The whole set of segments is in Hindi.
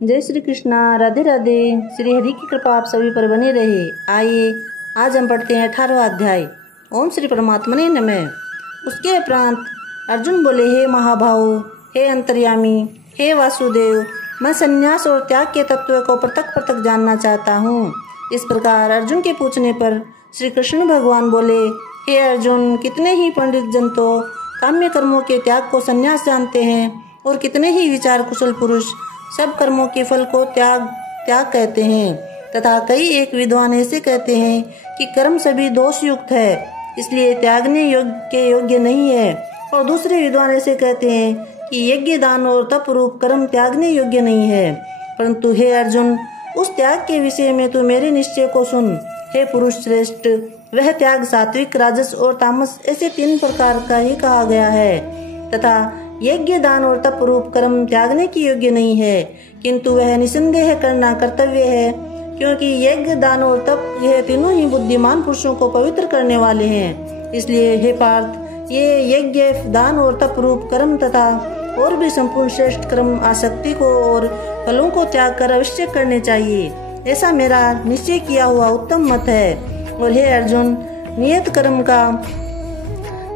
जय श्री कृष्णा, राधे राधे। श्री हरि की कृपा आप सभी पर बनी रहे। आइए आज हम पढ़ते हैं 18वां अध्याय। ओम श्री परमात्मने नमः। उसके उपरांत अर्जुन बोले, हे महाभाव, हे अंतर्यामी, हे वासुदेव, मैं संन्यास और त्याग के तत्व को पृथक पृथक जानना चाहता हूँ। इस प्रकार अर्जुन के पूछने पर श्री कृष्ण भगवान बोले, हे अर्जुन, कितने ही पंडित जन तो काम्य कर्मों के त्याग को संन्यास जानते हैं और कितने ही विचार कुशल पुरुष सब कर्मों के फल को त्याग कहते हैं, तथा कई एक विद्वान ऐसे कहते हैं कि कर्म सभी दोष युक्त है, इसलिए त्यागने योग्य नहीं है। और दूसरे विद्वान ऐसे कहते हैं कि यज्ञ, दान और तप रूप कर्म त्यागने योग्य नहीं है। परंतु हे अर्जुन, उस त्याग के विषय में तू मेरे निश्चय को सुन। हे पुरुष श्रेष्ठ, वह त्याग सात्विक, राजस और तामस ऐसे 3 प्रकार का ही कहा गया है, तथा यज्ञ, दान और तप रूप कर्म त्यागने की योग्य नहीं है, किंतु वह निसंदेह करना कर्तव्य है, क्योंकि यज्ञ, दान और तप यह तीनों ही बुद्धिमान पुरुषों को पवित्र करने वाले हैं। इसलिए हे पार्थ, ये यज्ञ, दान और तप रूप कर्म तथा और भी संपूर्ण श्रेष्ठ कर्म आसक्ति को और फलों को त्याग कर अवश्य करने चाहिए। ऐसा मेरा निश्चय किया हुआ उत्तम मत है। और हे अर्जुन, नियत कर्म का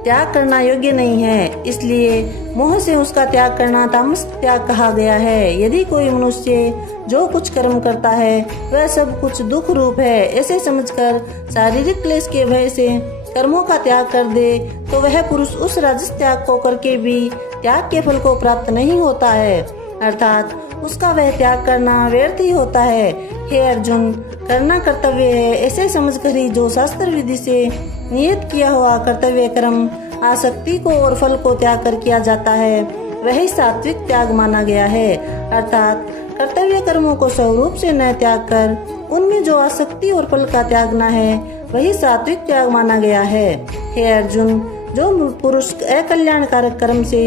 त्याग करना योग्य नहीं है, इसलिए मोह से उसका त्याग करना तामस त्याग कहा गया है। यदि कोई मनुष्य जो कुछ कर्म करता है वह सब कुछ दुख रूप है, ऐसे समझकर शारीरिक क्लेश के भय से कर्मों का त्याग कर दे, तो वह पुरुष उस राजस त्याग को करके भी त्याग के फल को प्राप्त नहीं होता है, अर्थात उसका वह त्याग करना व्यर्थ ही होता है। हे अर्जुन, करना कर्तव्य है ऐसे समझकर ही जो शास्त्र विधि से नियत किया हुआ कर्तव्य कर्म आसक्ति को और फल को त्याग कर किया जाता है, वही सात्विक त्याग माना गया है। अर्थात कर्तव्य कर्मों को स्वरूप से न त्याग कर उनमें जो आसक्ति और फल का त्यागना है, वही सात्विक त्याग माना गया है। हे अर्जुन, जो पुरुष अकल्याणकारक कर्म से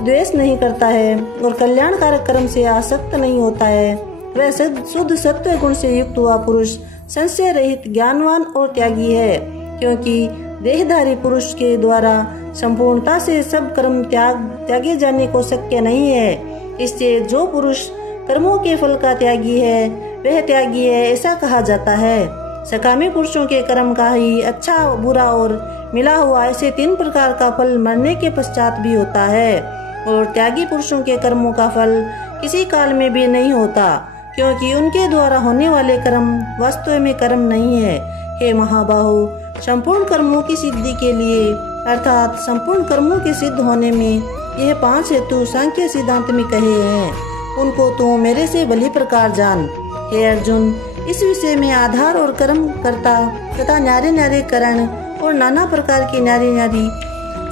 द्वेष नहीं करता है और कल्याणकारक कर्म से आसक्त नहीं होता है, वह शुद्ध सत्व गुण से युक्त हुआ पुरुष संशय रहित, ज्ञानवान और त्यागी है, क्योंकि देहधारी पुरुष के द्वारा संपूर्णता से सब कर्म त्यागे जाने को शक्य नहीं है। इससे जो पुरुष कर्मों के फल का त्यागी है वह त्यागी है ऐसा कहा जाता है। सकामी पुरुषों के कर्म का ही अच्छा, बुरा और मिला हुआ ऐसे 3 प्रकार का फल मरने के पश्चात भी होता है, और त्यागी पुरुषों के कर्मों का फल किसी काल में भी नहीं होता, क्योंकि उनके द्वारा होने वाले कर्म वास्तव में कर्म नहीं है। हे महाबाहो, संपूर्ण कर्मों की सिद्धि के लिए अर्थात संपूर्ण कर्मों के सिद्ध होने में यह 5 हेतु सांख्य सिद्धांत में कहे हैं, उनको तू मेरे से भली प्रकार जान। हे अर्जुन, इस विषय में आधार और कर्म कर्ता तथा न्यारे न्यारे करण और नाना प्रकार की न्यारी न्यारी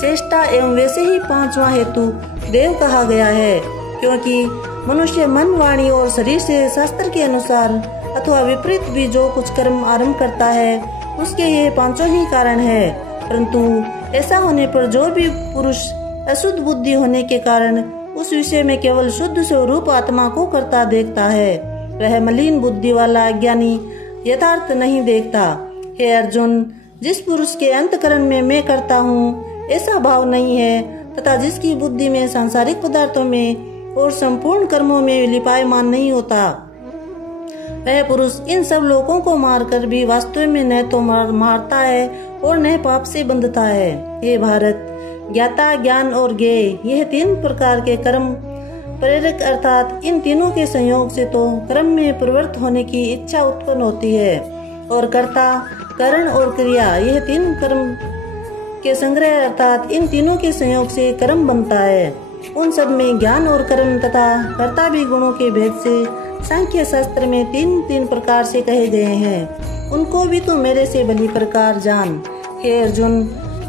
चेष्टा एवं वैसे ही 5वां हेतु देव कहा गया है, क्योंकि मनुष्य मन, वाणी और शरीर से शास्त्र के अनुसार अथवा विपरीत भी जो कुछ कर्म आरंभ करता है उसके ये 5 ही कारण है। परंतु ऐसा होने पर जो भी पुरुष अशुद्ध बुद्धि होने के कारण उस विषय में केवल शुद्ध स्वरूप आत्मा को करता देखता है, वह मलिन बुद्धि वाला अज्ञानी यथार्थ नहीं देखता। हे अर्जुन, जिस पुरुष के अंतकरण में मैं करता हूँ ऐसा भाव नहीं है, तथा जिसकी बुद्धि में सांसारिक पदार्थों में और संपूर्ण कर्मों में लिपायमान नहीं होता, वह पुरुष इन सब लोगों को मारकर भी वास्तव में न तो मारता है और न पाप से बंधता है। हे भारत, ज्ञाता, ज्ञान और ज्ञेय यह 3 प्रकार के कर्म प्रेरक अर्थात इन तीनों के संयोग से तो कर्म में प्रवृत्त होने की इच्छा उत्पन्न होती है, और कर्ता, करण और क्रिया यह 3 कर्म के संग्रह अर्थात इन तीनों के संयोग से कर्म बनता है। उन सब में ज्ञान और कर्म तथा कर्ता भी गुणों के भेद से सांख्य शास्त्र में 3 प्रकार से कहे गए हैं, उनको भी तू मेरे से भली प्रकार जान। हे अर्जुन,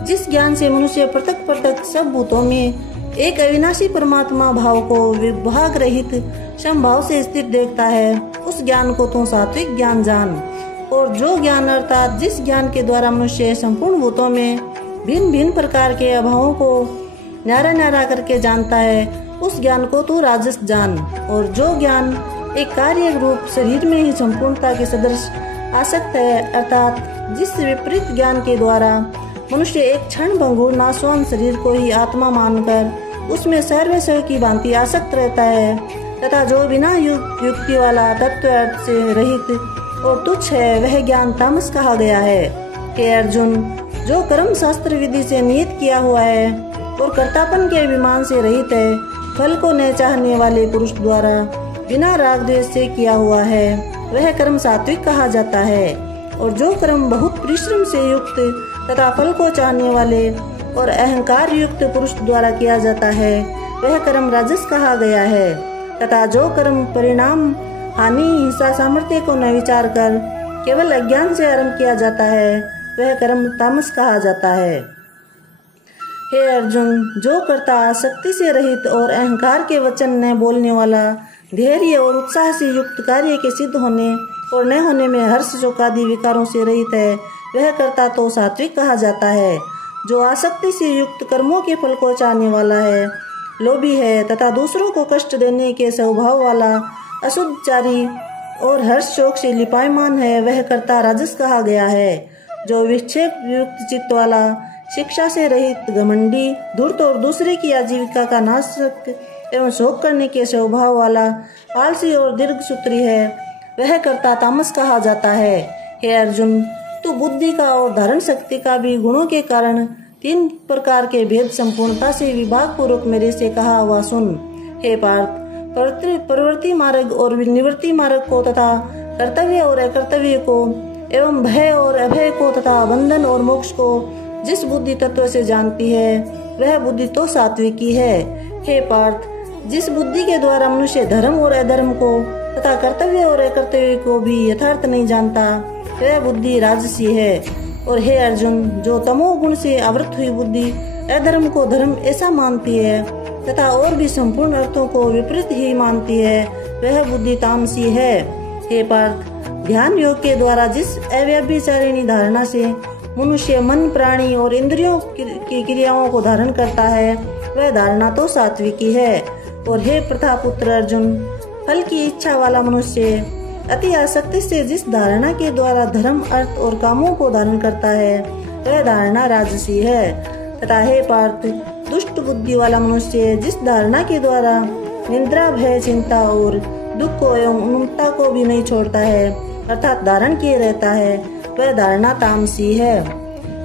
जिस ज्ञान से मनुष्य पृथक पृथक सब भूतों में एक अविनाशी परमात्मा भाव को विभाग रहित समभाव से स्थित देखता है, उस ज्ञान को तू सात्विक ज्ञान जान। और जो ज्ञान अर्थात जिस ज्ञान के द्वारा मनुष्य संपूर्ण भूतों में भिन्न भिन्न प्रकार के अभावों को न्यारा न्यारा करके जानता है, उस ज्ञान को तू राजस जान। और जो ज्ञान एक कार्य रूप शरीर में ही संपूर्णता के सदृश आसक्त है, अर्थात जिस विपरीत ज्ञान के द्वारा मनुष्य एक क्षण भंगुर नाशवान शरीर को ही आत्मा मानकर उसमें सर्वस्व की भांति आसक्त रहता है, तथा जो बिना युक्ति वाला तत्व अर्थ से रहित और तुच्छ है वह ज्ञान तामस कहा गया है। हे अर्जुन, जो कर्म शास्त्र विधि से नियत किया हुआ है और कर्तापन के अभिमान से रहित है, फल को न चाहने वाले पुरुष द्वारा बिना राग द्वेष से किया हुआ है, वह कर्म सात्विक कहा जाता है। और जो कर्म बहुत परिश्रम से युक्त तथा फल को चाहने वाले और अहंकार युक्त पुरुष द्वारा किया जाता है, वह कर्म राजस कहा गया है। तथा जो कर्म परिणाम हानि हिंसा सामर्थ्य को न विचार कर केवल अज्ञान से आरंभ किया जाता है, वह कर्म तामस कहा जाता है। हे अर्जुन, जो कर्ता आसक्ति से रहित और अहंकार के वचन न बोलने वाला, धैर्य और उत्साह से युक्त कार्य के सिद्ध होने और न होने में हर्ष शोकादि विकारों से रहित है, वह कर्ता तो सात्विक कहा जाता है। जो आसक्ति से युक्त कर्मों के फल को चाहने वाला है, लोभी है तथा दूसरों को कष्ट देने के स्वभाव वाला, असुदचारी और हर्ष शोक से लिपायमान है, वह कर्ता राजस कहा गया है। जो विक्षेप युक्त चित्त वाला, शिक्षा से रहित, घमंडी, धूर्त और दूसरे की आजीविका का नाशक एवं शोक करने के स्वभाव वाला, आलसी और दीर्घसूत्री है, वह कर्ता तामस कहा जाता है। हे अर्जुन, तू बुद्धि का और धारण शक्ति का भी गुणों के कारण 3 प्रकार के भेद संपूर्णता से विभाग पूर्वक मेरे से कहा हुआ सुन। हे पार्थ, प्रवृत्ति मार्ग और निवृत्ति मार्ग को तथा कर्तव्य और अकर्तव्य को एवं भय और अभय को तथा बंधन और मोक्ष को जिस बुद्धि तत्व से जानती है, वह बुद्धि तो सात्विकी है। हे पार्थ, जिस बुद्धि के द्वारा मनुष्य धर्म और अधर्म को तथा कर्तव्य और अकर्तव्य को भी यथार्थ नहीं जानता, वह बुद्धि राजसी है। और हे अर्जुन, जो तमोगुण से आवृत हुई बुद्धि अधर्म को धर्म ऐसा मानती है तथा और भी संपूर्ण अर्थों को विपरीत ही मानती है, वह बुद्धि तामसी है। हे पार्थ, ध्यान योग के द्वारा जिस अव्यभिचारिणी धारणा से मनुष्य मन, प्राणी और इंद्रियों की क्रियाओं को धारण करता है, वह धारणा तो सात्विकी है। और हे प्रथापुत्र अर्जुन, फल की इच्छा वाला मनुष्य अति आसक्ति से जिस धारणा के द्वारा धर्म, अर्थ और कामों को धारण करता है, वह धारणा राजसी है। तथा हे पार्थ, दुष्ट बुद्धि वाला मनुष्य जिस धारणा के द्वारा निद्रा, भय, चिंता और दुख को एवं उन्मत्तता को भी नहीं छोड़ता है, अर्थात धारण किए रहता है, वह धारणा तामसी है।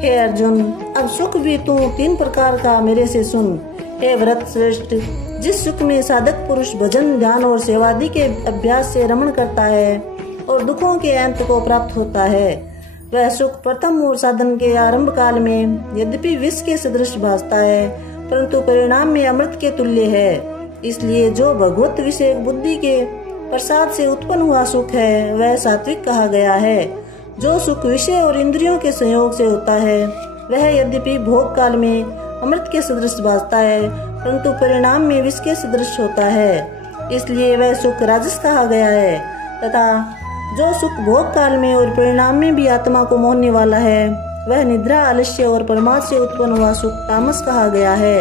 हे अर्जुन, अब सुख भी तू 3 प्रकार का मेरे से सुन। हे व्रत श्रेष्ठ, जिस सुख में साधक पुरुष भजन, ध्यान और सेवादि के अभ्यास से रमण करता है और दुखों के अंत को प्राप्त होता है, वह सुख प्रथम और साधन के आरंभ काल में यद्यपि विष के सदृश भासता है, परंतु परिणाम में अमृत के तुल्य है। इसलिए जो भगवत विषय बुद्धि के प्रसाद से उत्पन्न हुआ सुख है, वह सात्विक कहा गया है। जो सुख विषय और इंद्रियों के संयोग से होता है, वह यद्यपि भोग काल में अमृत के सदृश भासता है, परंतु परिणाम में विष के सदृश होता है, इसलिए वह सुख राजस कहा गया है। तथा जो सुख भोग काल में और परिणाम में भी आत्मा को मोहने वाला है, वह निद्रा, आलस्य और प्रमाद से उत्पन्न हुआ सुख तामस कहा गया है।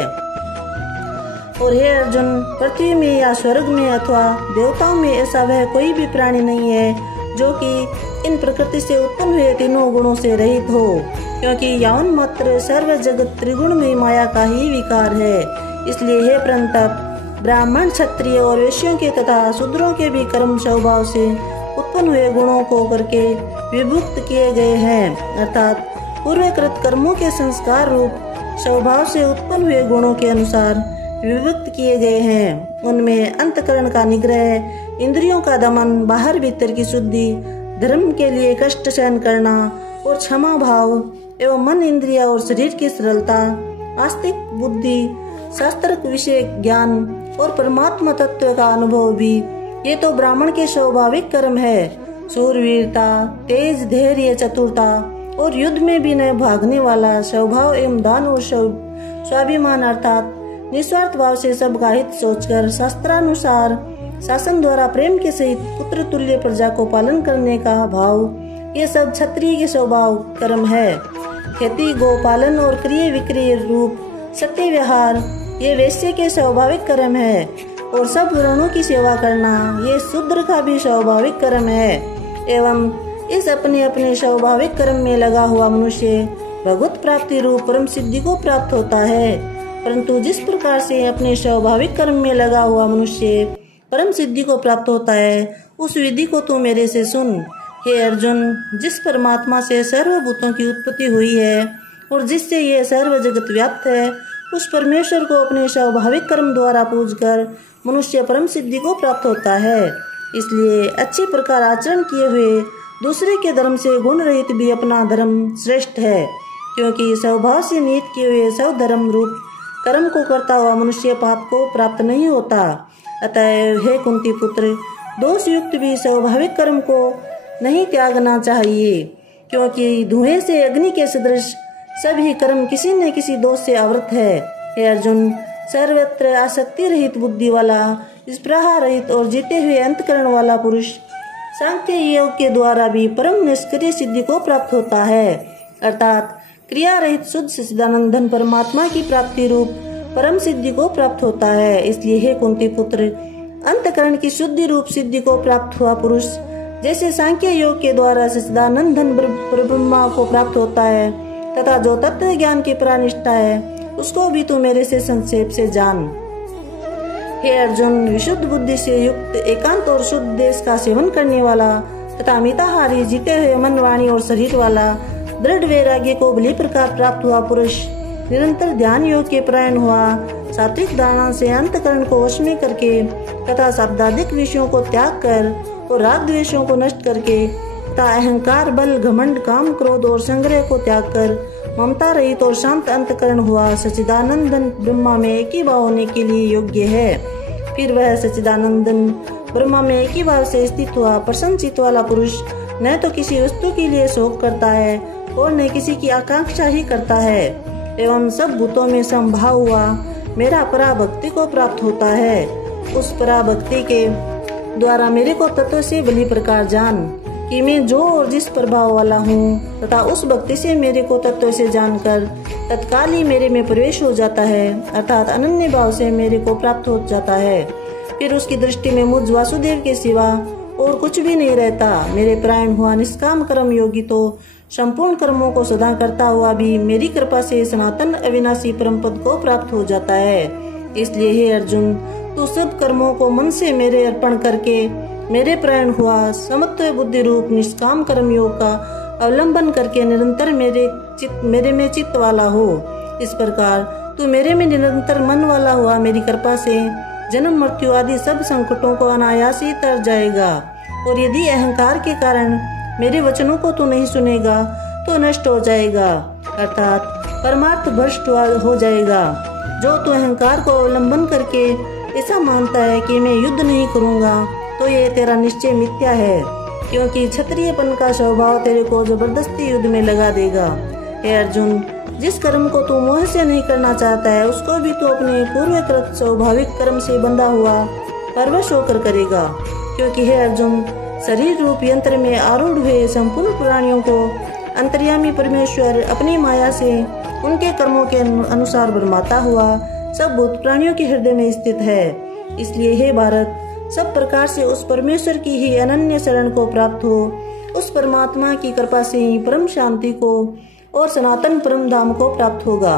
और हे अर्जुन, पृथ्वी में या स्वर्ग में अथवा देवताओं में ऐसा वह कोई भी प्राणी नहीं है जो कि इन प्रकृति से उत्पन्न हुए तीनों गुणों से रहित हो, क्योंकि यावन मात्र सर्व जगत त्रिगुण में माया का ही विकार है। इसलिए हे परंतप, ब्राह्मण, क्षत्रिय और वैश्यों के तथा शूद्रों के भी कर्म स्वभाव से उत्पन्न हुए गुणों को करके विभुक्त किए गए हैं, अर्थात पूर्वकृत कर्मों के संस्कार रूप स्वभाव से उत्पन्न हुए गुणों के अनुसार विभक्त किए गए हैं। उनमें अंतकरण का निग्रह, इंद्रियों का दमन, बाहर भीतर की शुद्धि, धर्म के लिए कष्ट सहन करना और क्षमा भाव एवं मन, इंद्रिया और शरीर की सरलता, आस्तिक बुद्धि, शास्त्र विषय ज्ञान और परमात्मा तत्व का अनुभव भी, ये तो ब्राह्मण के स्वाभाविक कर्म है। शूरवीरता, तेज, धैर्य, चतुरता और युद्ध में भी न भागने वाला स्वभाव एवं दान और स्वाभिमान, अर्थात निस्वार्थ भाव से सबका हित सोचकर शास्त्रानुसार शासन द्वारा प्रेम के सहित पुत्र तुल्य प्रजा को पालन करने का भाव, ये सब क्षत्रिय के स्वभाव कर्म है। खेती, गोपालन और क्रिय विक्रिय रूप सत्य व्यवहार, ये वैश्य के स्वाभाविक कर्म है। और सब वर्णों की सेवा करना, ये शूद्र का भी स्वाभाविक कर्म है। एवं इस अपने अपने स्वाभाविक कर्म में लगा हुआ मनुष्य भगवत प्राप्ति रूप परम सिद्धि को प्राप्त होता है। परंतु जिस प्रकार से अपने स्वाभाविक कर्म में लगा हुआ मनुष्य परम सिद्धि को प्राप्त होता है, उस विधि को तू मेरे से सुन। हे अर्जुन, जिस परमात्मा से सर्वभूतों की उत्पत्ति हुई है और जिससे यह सर्व जगत व्याप्त है, उस परमेश्वर को अपने स्वाभाविक कर्म द्वारा पूजकर मनुष्य परम सिद्धि को प्राप्त होता है। इसलिए अच्छे प्रकार आचरण किए हुए दूसरे के धर्म से गुण रहित भी अपना धर्म श्रेष्ठ है, क्योंकि स्वभाव से नियत किए हुए सब धर्म रूप कर्म को करता हुआ मनुष्य पाप को प्राप्त नहीं होता। अतः हे कुंती पुत्र, दोष युक्त भी स्वाभाविक कर्म को नहीं त्यागना चाहिए, क्योंकि धुएं से अग्नि के सदृश सभी कर्म किसी न किसी दोष से आवृत है। हे अर्जुन, सर्वत्र आसक्ति रहित बुद्धि वाला, स्पृहा रहित और जीते हुए अंतकरण वाला पुरुष सांख्य योग के द्वारा भी परम निष्क्रिय सिद्धि को प्राप्त होता है, अर्थात क्रिया रहित शुद्ध सच्चिदानंद परमात्मा की प्राप्ति रूप परम सिद्धि को प्राप्त होता है। इसलिए हे कुंती पुत्र, अंतकरण की शुद्धि रूप सिद्धि को प्राप्त हुआ पुरुष जैसे सांख्य योग के द्वारा सच्चिदानंद ब्रह्मा को प्राप्त होता है तथा जो तत्व ज्ञान की प्रानिष्ठा है उसको भी तू मेरे से संक्षेप से जान। हे अर्जुन, विशुद्ध बुद्धि से युक्त एकांत और शुद्ध देश का सेवन करने वाला तथा मिताहारी, जीते हुए मन, वाणी और शरीर वाला, दृढ़ वैराग्य को भली प्रकार प्राप्त हुआ पुरुष निरंतर ध्यान योग के परायण हुआ, सात्विक धारणा से अंतकरण को वश में करके तथा शब्दाधिक विषयों को त्याग कर और राग द्वेषों को नष्ट करके तथा अहंकार, बल, घमंड, काम, क्रोध और संग्रह को त्याग कर ममता रहित और शांत अंतकरण हुआ सच्चिदानंदन ब्रह्मा में एक ही भाव होने के लिए योग्य है। फिर वह सच्चिदानंदन ब्रह्मा में एक ही भाव से स्थित हुआ प्रसन्न चित्त वाला पुरुष न तो किसी वस्तु के लिए शोक करता है और न किसी की आकांक्षा ही करता है, एवं सब भूतों में समभाव हुआ मेरा पराभक्ति को प्राप्त होता है। उस पराभक्ति के द्वारा मेरे को तत्व से भली प्रकार जान कि मैं जो और जिस प्रभाव वाला हूँ, तथा उस भक्ति से मेरे को तत्व से जानकर तत्काल ही मेरे में प्रवेश हो जाता है, अर्थात अनन्य भाव से मेरे को प्राप्त हो जाता है। फिर उसकी दृष्टि में मुझ वासुदेव के सिवा और कुछ भी नहीं रहता। मेरे प्राण हुआ निष्काम कर्म योगी तो संपूर्ण कर्मों को सदा करता हुआ भी मेरी कृपा से सनातन अविनाशी परम पद को प्राप्त हो जाता है। इसलिए हे अर्जुन, तू सब कर्मों को मन से मेरे अर्पण करके मेरे प्राण हुआ समत्व बुद्धि रूप निष्काम कर्म योग का अवलंबन करके निरंतर मेरे में चित्त वाला हो। इस प्रकार तू मेरे में निरंतर मन वाला हुआ मेरी कृपा से जन्म मृत्यु आदि सब संकटों को अनायास ही तर जाएगा। और यदि अहंकार के कारण मेरे वचनों को तू नहीं सुनेगा तो नष्ट हो जाएगा, अर्थात परमार्थ भ्रष्ट हो जाएगा। जो तू अहंकार को अवलंबन करके ऐसा मानता है कि मैं युद्ध नहीं करूंगा, तो ये तेरा निश्चय मिथ्या है, क्योंकि क्षत्रियपन का स्वभाव तेरे को जबरदस्ती युद्ध में लगा देगा। हे अर्जुन, जिस कर्म को तू मोह से नहीं करना चाहता है उसको भी तू अपने पूर्वकृत स्वाभाविक कर्म से बंधा हुआ परवश होकर करेगा, क्योंकि हे अर्जुन, शरीर रूप यंत्र में आरूढ़ हुए संपूर्ण प्राणियों को अंतर्यामी परमेश्वर अपनी माया से उनके कर्मों के अनुसार बरमाता हुआ सब भूत प्राणियों के हृदय में स्थित है। इसलिए हे भारत, सब प्रकार से उस परमेश्वर की ही अनन्य शरण को प्राप्त हो। उस परमात्मा की कृपा से ही परम शांति को और सनातन परम धाम को प्राप्त होगा।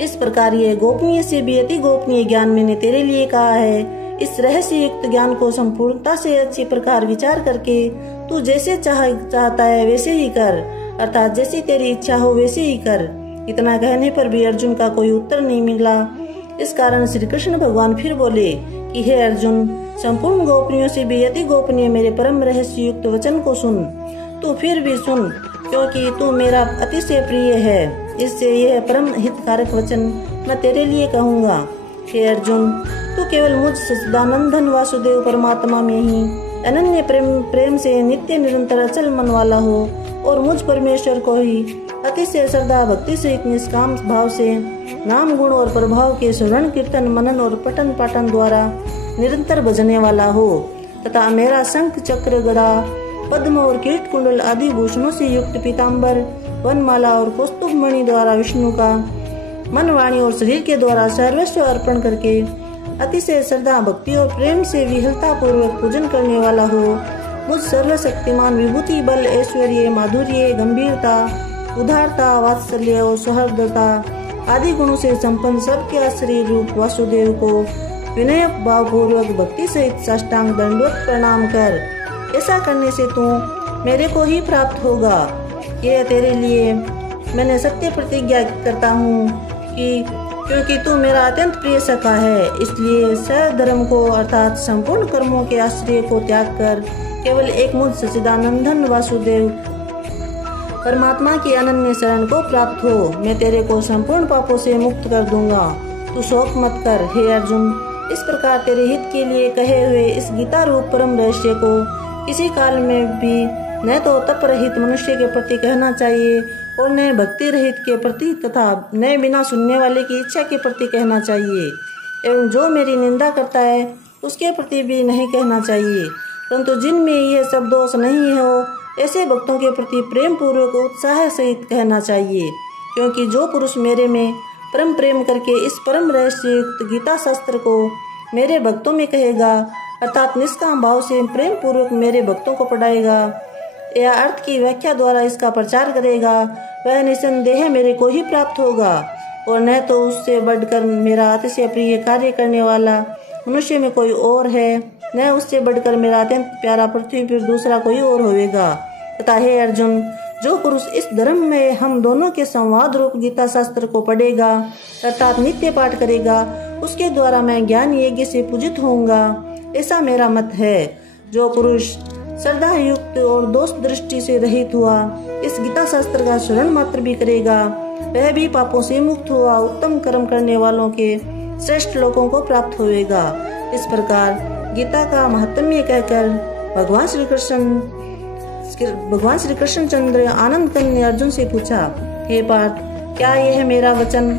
इस प्रकार ये गोपनीय से भी अति गोपनीय ज्ञान मैंने तेरे लिए कहा है। इस रहस्य युक्त ज्ञान को संपूर्णता से अच्छी प्रकार विचार करके तू जैसे चाहता है वैसे ही कर, अर्थात जैसी तेरी इच्छा हो वैसे ही कर। इतना कहने पर भी अर्जुन का कोई उत्तर नहीं मिला। इस कारण श्री कृष्ण भगवान फिर बोले कि हे अर्जुन, संपूर्ण गोपनीयों से भी अति गोपनीय मेरे परम रहस्य युक्त वचन को सुन। तू फिर भी सुन, क्योंकि तू मेरा अतिशय प्रिय है। इससे यह परम हितकारक वचन मैं तेरे लिए कहूँगा। हे अर्जुन, तू केवल मुझ सच्चिदानंदन वासुदेव परमात्मा में ही अनन्य प्रेम से नित्य निरंतर अचल मन वाला हो और मुझ परमेश्वर को ही अतिशय श्रद्धा भक्ति से निष्काम भाव से नाम गुण और प्रभाव के श्रवण कीर्तन मनन और पठन पाठन द्वारा निरंतर भजने वाला हो, तथा मेरा शंख चक्र गदा पद्म और कीट कुंडल आदि भूषणों से युक्त पीताम्बर वनमाला और कौस्तुभ मणि द्वारा विष्णु का मन वाणी और शरीर के द्वारा सर्वस्व अर्पण करके अतिशय श्रद्धा भक्ति और प्रेम से विहलता पूर्वक पूजन करने वाला हो। मुझ सर्वशक्तिमान विभूति बल ऐश्वर्य माधुर्य गंभीरता उदारता वात्सल्य और सौहार्दता आदि गुणों से संपन्न सबके आश्रय रूप वासुदेव को विनय भावपूर्वक भक्ति सहित साष्टांग दंडवत प्रणाम कर। ऐसा करने से तू मेरे को ही प्राप्त होगा। यह तेरे लिए मैंने सत्य प्रतिज्ञा करता हूँ कि क्योंकि तू मेरा अत्यंत प्रिय सखा है, इसलिए सर्वधर्म को अर्थात संपूर्ण कर्मों के आश्रय को त्याग कर केवल एक मुझ सच्चिदानंदन वासुदेव परमात्मा की अनन्य शरण को प्राप्त हो। मैं तेरे को संपूर्ण पापों से मुक्त कर दूंगा। तू शोक मत कर हे अर्जुन। इस प्रकार तेरे हित के लिए कहे हुए इस गीता रूप परम रहस्य को किसी काल में भी न तो तप रहित मनुष्य के प्रति कहना चाहिए और न भक्ति रहित के प्रति तथा न बिना सुनने वाले की इच्छा के प्रति कहना चाहिए, एवं जो मेरी निंदा करता है उसके प्रति भी नहीं कहना चाहिए। परंतु जिनमें यह सब दोष नहीं हो ऐसे भक्तों के प्रति प्रेम पूर्वक उत्साह सहित कहना चाहिए, क्योंकि जो पुरुष मेरे में परम प्रेम करके इस परम रहस्य युक्त गीता शास्त्र को मेरे भक्तों में कहेगा अर्थात निष्काम भाव से प्रेम पूर्वक मेरे भक्तों को पढ़ाएगा या अर्थ की व्याख्या द्वारा इसका प्रचार करेगा, वह निसंदेह मेरे को ही प्राप्त होगा। और न तो उससे बढ़कर मेरा अतिशय प्रिय कार्य करने वाला मनुष्य में कोई और है, न उससे बढ़कर मेरा अत्यंत प्यारा पृथ्वी पर दूसरा कोई और होवेगा। तथा हे अर्जुन, जो पुरुष इस धर्म में हम दोनों के संवाद रूप गीता शास्त्र को पढ़ेगा अर्थात नित्य पाठ करेगा, उसके द्वारा मैं ज्ञान यज्ञ से पूजित होऊंगा, ऐसा मेरा मत है। जो पुरुष श्रद्धा युक्त और दोष दृष्टि से रहित हुआ इस गीता शास्त्र का श्रवण मात्र भी करेगा, वह भी पापों से मुक्त हुआ उत्तम कर्म करने वालों के श्रेष्ठ लोगों को प्राप्त होएगा। इस प्रकार गीता का महत्म्य कहकर भगवान श्री कृष्ण चंद्र आनंद कंद ने अर्जुन से पूछा, हे पार्थ, क्या यह मेरा वचन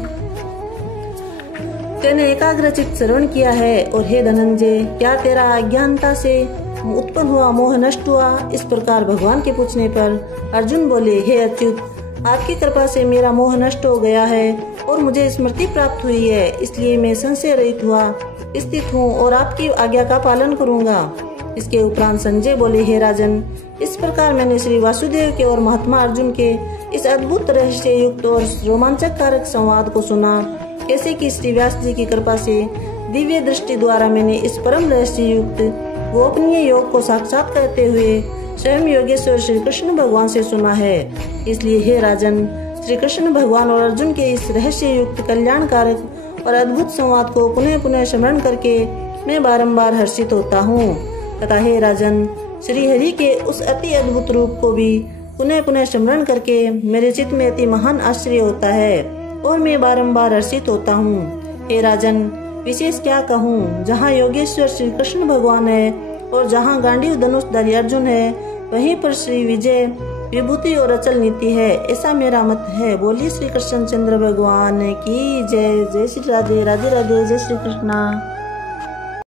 तेने एकाग्रचित्त श्रवण किया है? और हे धनंजय, क्या तेरा अज्ञानता से उत्पन्न हुआ मोह नष्ट हुआ? इस प्रकार भगवान के पूछने पर अर्जुन बोले, हे अच्युत, आपकी कृपा से मेरा मोह नष्ट हो गया है और मुझे स्मृति प्राप्त हुई है, इसलिए मैं संशय रहित हुआ स्थित हूँ और आपकी आज्ञा का पालन करूँगा। इसके उपरांत संजय बोले, हे राजन, इस प्रकार मैंने श्री वासुदेव के और महात्मा अर्जुन के इस अद्भुत रहस्य युक्त और रोमांचक कारक संवाद को सुना। कैसे कि श्री व्यास जी की कृपा से दिव्य दृष्टि द्वारा मैंने इस परम रहस्य युक्त गोपनीय योग को साक्षात करते हुए स्वयं योगेश्वर श्री कृष्ण भगवान से सुना है। इसलिए हे राजन, श्री कृष्ण भगवान और अर्जुन के इस रहस्य युक्त कल्याण कारक और अद्भुत संवाद को पुनः पुनः स्मरण करके मैं बारंबार हर्षित होता हूँ। तथा हे राजन, श्री हरि के उस अति अद्भुत रूप को भी पुनः पुनः स्मरण करके मेरे चित्त में अति महान आश्चर्य होता है और मैं बारंबार हर्षित होता हूँ। हे राजन, विशेष क्या कहूँ, जहाँ योगेश्वर श्री कृष्ण भगवान है और जहाँ गांडीव धनुषधारी अर्जुन है, वहीं पर श्री विजय विभूति और अचल नीति है, ऐसा मेरा मत है। बोलिए श्री कृष्ण चंद्र भगवान की जय। जय श्री राधे, राधे राधे, जय श्री कृष्णा।